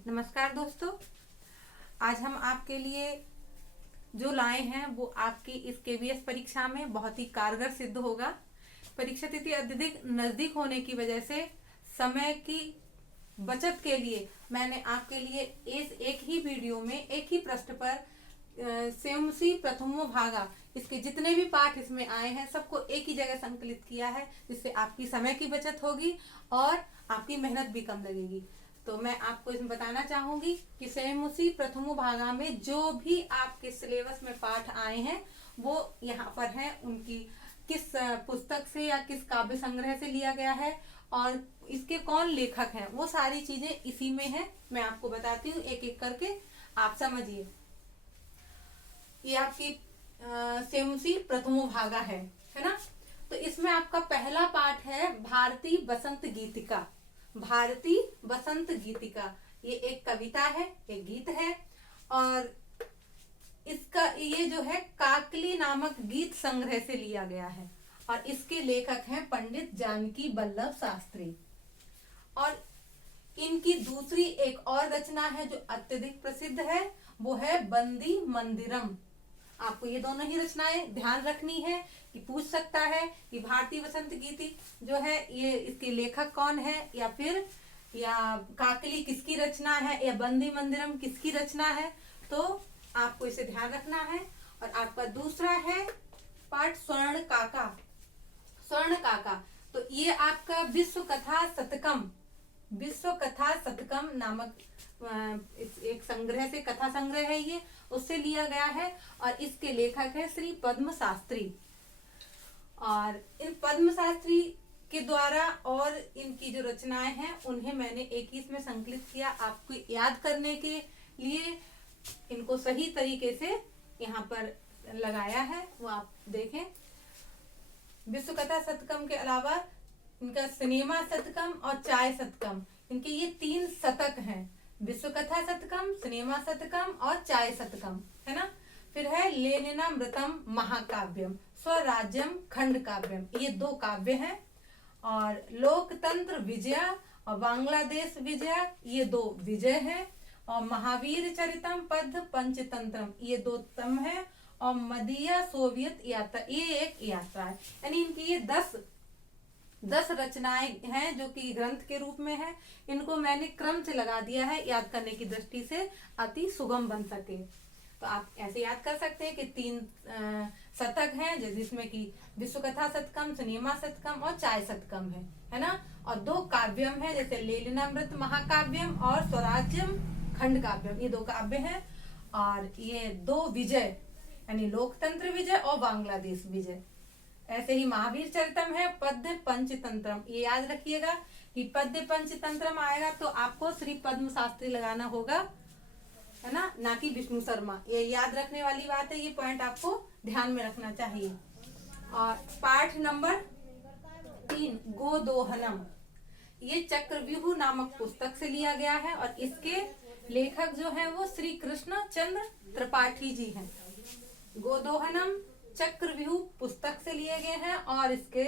नमस्कार दोस्तों। आज हम आपके लिए जो लाए हैं वो आपकी इस केवीएस परीक्षा में बहुत ही कारगर सिद्ध होगा। परीक्षा तिथि अत्यधिक नजदीक होने की वजह से समय की बचत के लिए मैंने आपके लिए इस एक ही वीडियो में एक ही पृष्ठ पर सेमसी प्रथमो भागा इसके जितने भी पाठ इसमें आए हैं सबको एक ही जगह संकलित किया है, जिससे आपकी समय की बचत होगी और आपकी मेहनत भी कम लगेगी। तो मैं आपको इसमें बताना चाहूंगी कि सेमसी प्रथमो भागा में जो भी आपके सिलेबस में पाठ आए हैं वो यहाँ पर हैं। उनकी किस पुस्तक से या किस काव्य संग्रह से लिया गया है और इसके कौन लेखक हैं, वो सारी चीजें इसी में है। मैं आपको बताती हूँ एक एक करके, आप समझिए। ये आपकी सेमसी प्रथमो भागा है ना। तो इसमें आपका पहला पाठ है भारती बसंत गीतिका। भारती बसंत गीतिका ये एक कविता है, एक गीत है और इसका ये जो है काकली नामक गीत संग्रह से लिया गया है और इसके लेखक हैं पंडित जानकी वल्लभ शास्त्री। और इनकी दूसरी एक और रचना है जो अत्यधिक प्रसिद्ध है, वो है बंदी मंदिरम। आपको ये दोनों ही रचनाएं ध्यान रखनी है कि पूछ सकता है कि भारतीय बसंत गीति जो है ये इसके लेखक कौन है, या फिर या काकली किसकी रचना है, या बंदी मंदिरम किसकी रचना है। तो आपको इसे ध्यान रखना है। और आपका दूसरा है पाठ स्वर्ण काका। स्वर्ण काका तो ये आपका विश्व कथा शतकम, विश्व कथा शतकम नामक एक संग्रह से, कथा संग्रह है ये, उससे लिया गया है और इसके लेखक है श्री पद्म शास्त्री। और इन पद्म शास्त्री के द्वारा और इनकी जो रचनाएं हैं उन्हें मैंने एक ही इसमें संकलित किया आपको याद करने के लिए। इनको सही तरीके से यहाँ पर लगाया है, वो आप देखें। विश्व कथा शतकम के अलावा इनका सिनेमा शतकम और चाय शतकम, इनके ये 3 शतक हैं। विश्व कथा शतकम, सिनेमा शतकम और चाय शतकम, है ना। फिर है लेनिनामृतम महाकाव्यम, स्वराज्यम खंड काव्यम, ये 2 काव्य हैं। और लोकतंत्र विजय और बांग्लादेश विजय, ये 2 विजय हैं। और महावीर चरितम पद पंचतंत्रम, ये 2 तम है। और मदिया सोवियत यात्रा, ये एक यात्रा है। यानी इनकी ये 10 रचनाएं हैं जो कि ग्रंथ के रूप में है। इनको मैंने क्रम से लगा दिया है याद करने की दृष्टि से अति सुगम बन सके। तो आप ऐसे याद कर सकते हैं कि 3 शतक हैं जिसमें कि विश्व कथा शतकम, सिनेमा शतकम और चाय शतकम है ना। और 2 काव्यम है जैसे लेलिनामृत महाकाव्यम और स्वराज्यम खंड काव्यम, ये 2 काव्य हैं। और ये 2 विजय यानी लोकतंत्र विजय और बांग्लादेश विजय। ऐसे ही महावीर चरितम है पद्य पंचतंत्रम, ये याद रखिएगा कि पद्य पंचतंत्रम आएगा तो आपको श्री पद्म शास्त्री लगाना होगा, है ना कि विष्णु शर्मा। ये याद रखने वाली बात है, ये पॉइंट आपको ध्यान में रखना चाहिए। और पाठ नंबर 3 गोदोहनम, ये चक्रव्यूह नामक पुस्तक से लिया गया है और इसके लेखक जो है वो श्री कृष्ण चंद्र त्रिपाठी जी हैं। गोदोहनम चक्रव्यूह पुस्तक से लिए गए हैं और इसके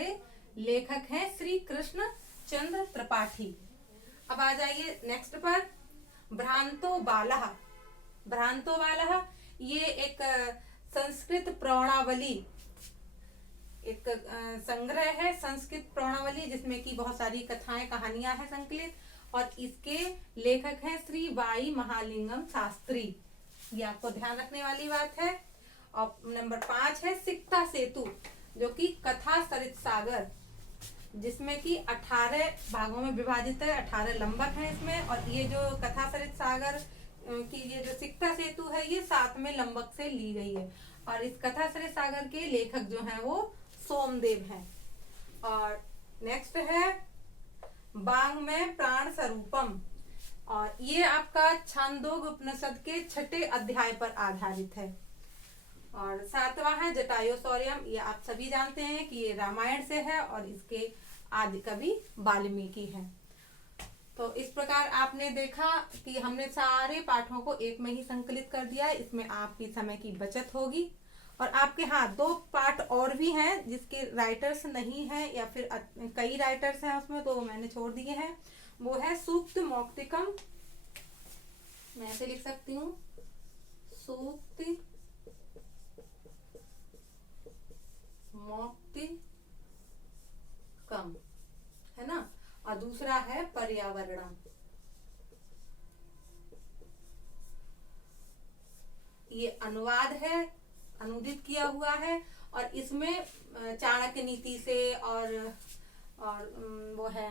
लेखक हैं श्री कृष्ण चंद्र त्रिपाठी। अब आ जाइए नेक्स्ट पर, भ्रांतो बालः। भ्रांतो बालः ये एक संस्कृत प्रौणावली, एक संग्रह है संस्कृत प्रौणावली जिसमें कि बहुत सारी कथाएं कहानियां हैं संकलित। और इसके लेखक हैं श्री वाई महालिंगम शास्त्री, ये आपको ध्यान रखने वाली बात है। और नंबर 5 है सिक्ता सेतु, जो कि कथा सरित सागर, जिसमें कि 18 भागों में विभाजित है, 18 लंबक है इसमें। और ये जो कथा सरित सागर की ये जो सिक्ता सेतु है ये 7वें लंबक से ली गई है। और इस कथा सरित सागर के लेखक जो हैं वो सोमदेव हैं। और नेक्स्ट है बांग में प्राण स्वरूपम, और ये आपका छांदोग्य उपनिषद के 6ठे अध्याय पर आधारित है। और 7वां है जटायुशौर्यम, ये आप सभी जानते हैं कि ये रामायण से है और इसके आदि कवि वाल्मीकि हैं। तो इस प्रकार आपने देखा कि हमने सारे पाठों को एक में ही संकलित कर दिया है। इसमें आपकी समय की बचत होगी। और आपके 2 पाठ और भी हैं जिसके राइटर्स नहीं है या फिर कई राइटर्स हैं उसमें, तो मैंने छोड़ दिए हैं। वो है सूक्त मौक्तिकम मैं ऐसे लिख सकती हूँ, सूक्ति मौक्ति कम, है ना। और दूसरा है पर्यावरणम। ये अनुवाद है, अनुदित किया हुआ है, और इसमें चाणक्य नीति से और वो है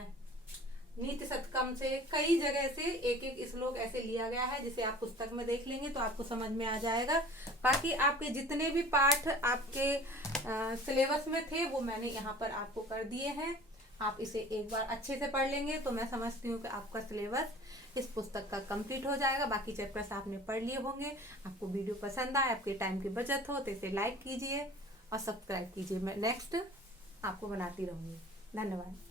नीति शतकम से, कई जगह से एक एक श्लोक ऐसे लिया गया है, जिसे आप पुस्तक में देख लेंगे तो आपको समझ में आ जाएगा। बाकी आपके जितने भी पाठ आपके सिलेबस में थे वो मैंने यहाँ पर आपको कर दिए हैं। आप इसे एक बार अच्छे से पढ़ लेंगे तो मैं समझती हूँ कि आपका सिलेबस इस पुस्तक का कंप्लीट हो जाएगा। बाकी चैप्टर्स आपने पढ़ लिए होंगे। आपको वीडियो पसंद आए, आपके टाइम की बचत हो तो इसे लाइक कीजिए और सब्सक्राइब कीजिए। मैं नेक्स्ट आपको बनाती रहूँगी। धन्यवाद।